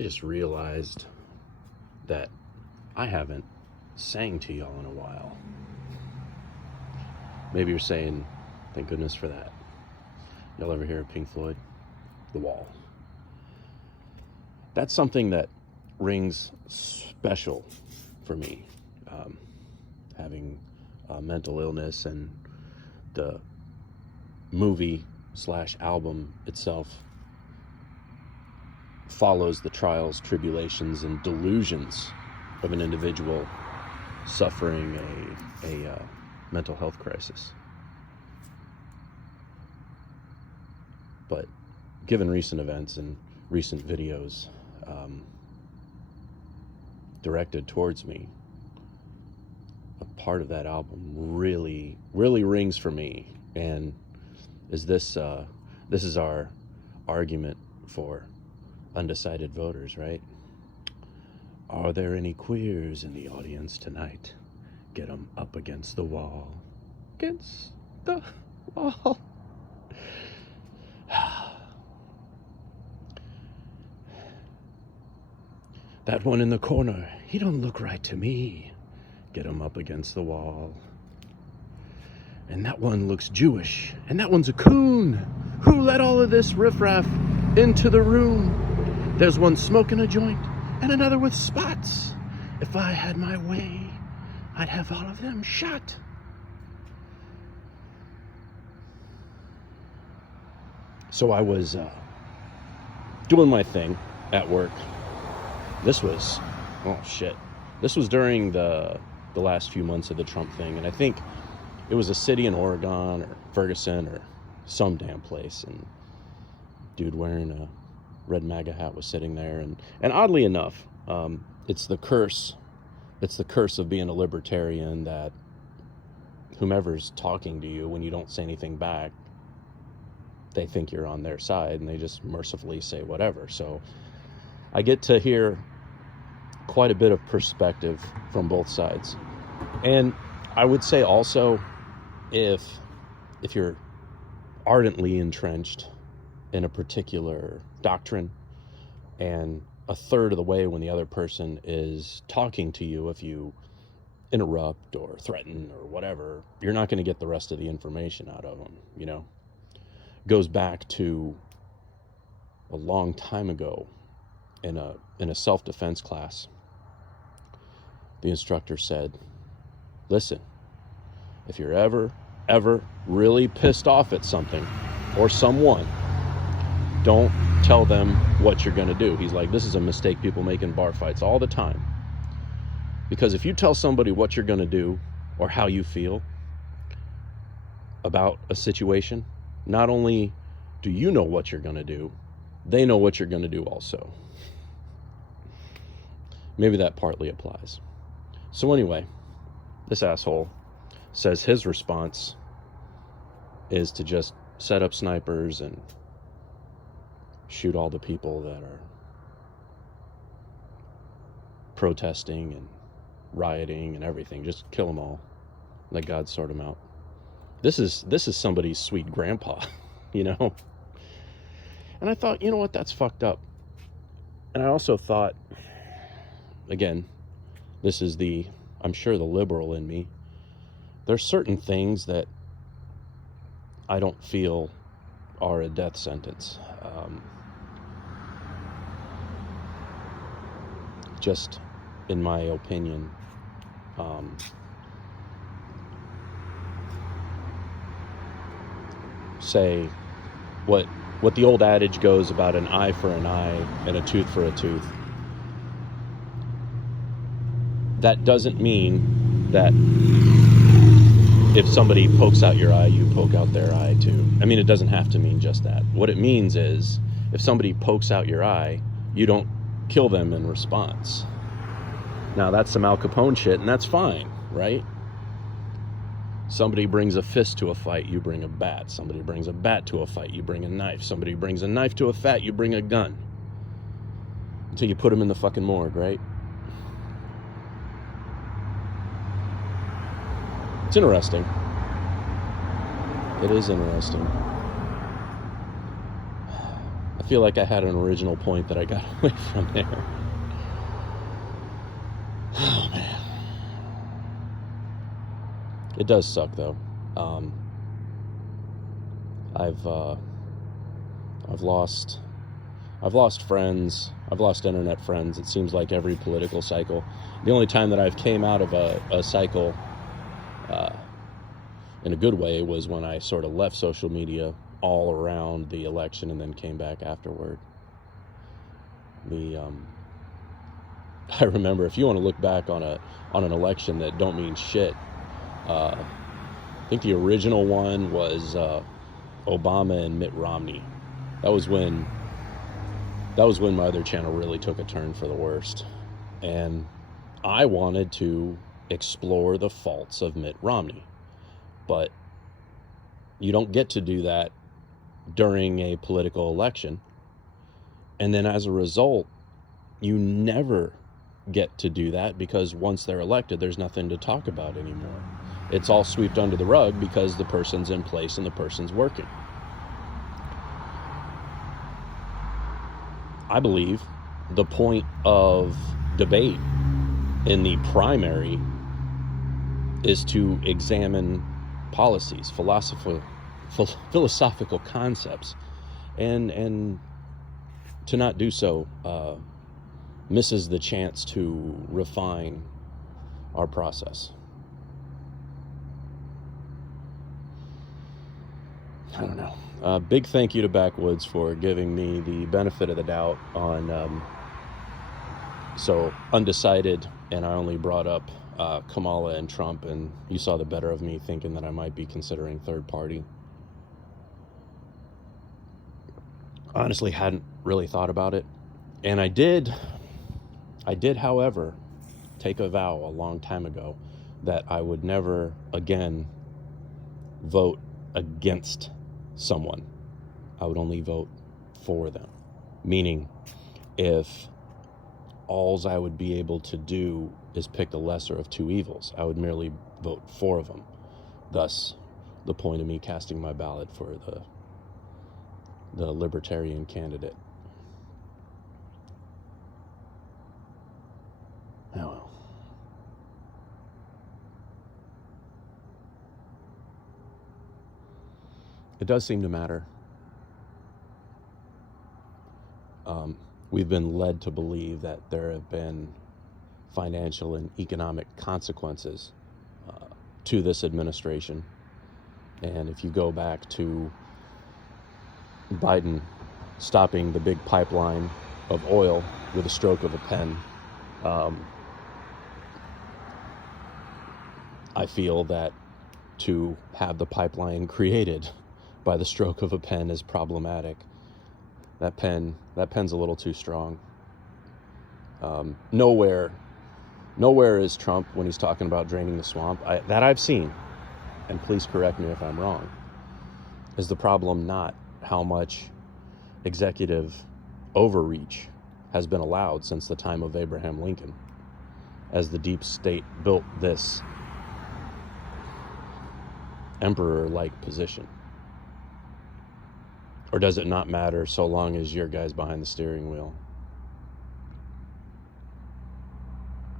I just realized that I haven't sang to y'all in a while. Maybe you're saying, thank goodness for that. Y'all ever hear of Pink Floyd? The Wall. That's something that rings special for me. Having mental illness, and the movie / album itself follows the trials, tribulations, and delusions of an individual suffering a mental health crisis. But given recent events and recent videos directed towards me, a part of that album really rings for me, and this is our argument for undecided voters, right? Are there any queers in the audience tonight? Get them up against the wall. Against the wall. That one in the corner, he don't look right to me. Get him up against the wall. And that one looks Jewish. And that one's a coon. Who let all of this riffraff into the room? There's one smoking a joint and another with spots. If I had my way, I'd have all of them shot. So I was doing my thing at work. This was during the last few months of the Trump thing, and I think it was a city in Oregon or Ferguson or some damn place, and dude wearing a red MAGA hat was sitting there, and oddly enough, it's the curse of being a libertarian, that whomever's talking to you, when you don't say anything back, they think you're on their side, and they just mercifully say whatever. So I get to hear quite a bit of perspective from both sides. And I would say also, if you're ardently entrenched in a particular doctrine, and a third of the way when the other person is talking to you, if you interrupt or threaten or whatever, you're not going to get the rest of the information out of them, you know? Goes back to a long time ago in a self-defense class. The instructor said, listen, if you're ever really pissed off at something or someone, don't tell them what you're going to do. He's like, this is a mistake people make in bar fights all the time. Because if you tell somebody what you're going to do or how you feel about a situation, not only do you know what you're going to do, they know what you're going to do also. Maybe that partly applies. So anyway, this asshole says his response is to just set up snipers and shoot all the people that are protesting and rioting and everything. Just kill them all. Let God sort them out. This is somebody's sweet grandpa, you know? And I thought, you know what, that's fucked up. And I also thought, again, this is I'm sure the liberal in me. There's certain things that I don't feel are a death sentence. Just in my opinion. Say what the old adage goes about an eye for an eye and a tooth for a tooth. That doesn't mean that if somebody pokes out your eye, you poke out their eye too. I mean, it doesn't have to mean just that. What it means is, if somebody pokes out your eye, you don't kill them in response. Now, that's some Al Capone shit, and that's fine, right? Somebody brings a fist to a fight, you bring a bat. Somebody brings a bat to a fight, you bring a knife. Somebody brings a knife to a fight, you bring a gun. Until you put them in the fucking morgue, right? It's interesting. It is interesting. I feel like I had an original point that I got away from there. Oh, man. It does suck, though. I've lost friends. I've lost internet friends. It seems like every political cycle. The only time that I've came out of a cycle in a good way was when I sort of left social media all around the election and then came back afterward. I remember, if you want to look back on an election that don't mean shit, I think the original one was Obama and Mitt Romney. That was when my other channel really took a turn for the worst. And I wanted to explore the faults of Mitt Romney. But you don't get to do that during a political election. And then as a result, you never get to do that, because once they're elected, there's nothing to talk about anymore. It's all swept under the rug because the person's in place and the person's working. I believe the point of debate in the primary is to examine policies, philosophical concepts, and to not do so misses the chance to refine our process. I don't know. Big thank you to Backwoods for giving me the benefit of the doubt on so undecided, and I only brought up Kamala and Trump, and you saw the better of me thinking that I might be considering third party. Honestly, hadn't really thought about it, and I did, however, take a vow a long time ago that I would never again vote against someone. I would only vote for them. Meaning, if alls I would be able to do is pick the lesser of two evils, I would merely vote for them. Thus, the point of me casting my ballot for the libertarian candidate. Oh well. It does seem to matter. We've been led to believe that there have been financial and economic consequences to this administration. And if you go back to Biden stopping the big pipeline of oil with a stroke of a pen, I feel that to have the pipeline created by the stroke of a pen is problematic. That pen's a little too strong. Nowhere is Trump, when he's talking about draining the swamp, that I've seen, and please correct me if I'm wrong, is the problem not how much executive overreach has been allowed since the time of Abraham Lincoln, as the deep state built this emperor-like position. Or does it not matter so long as your guy's behind the steering wheel?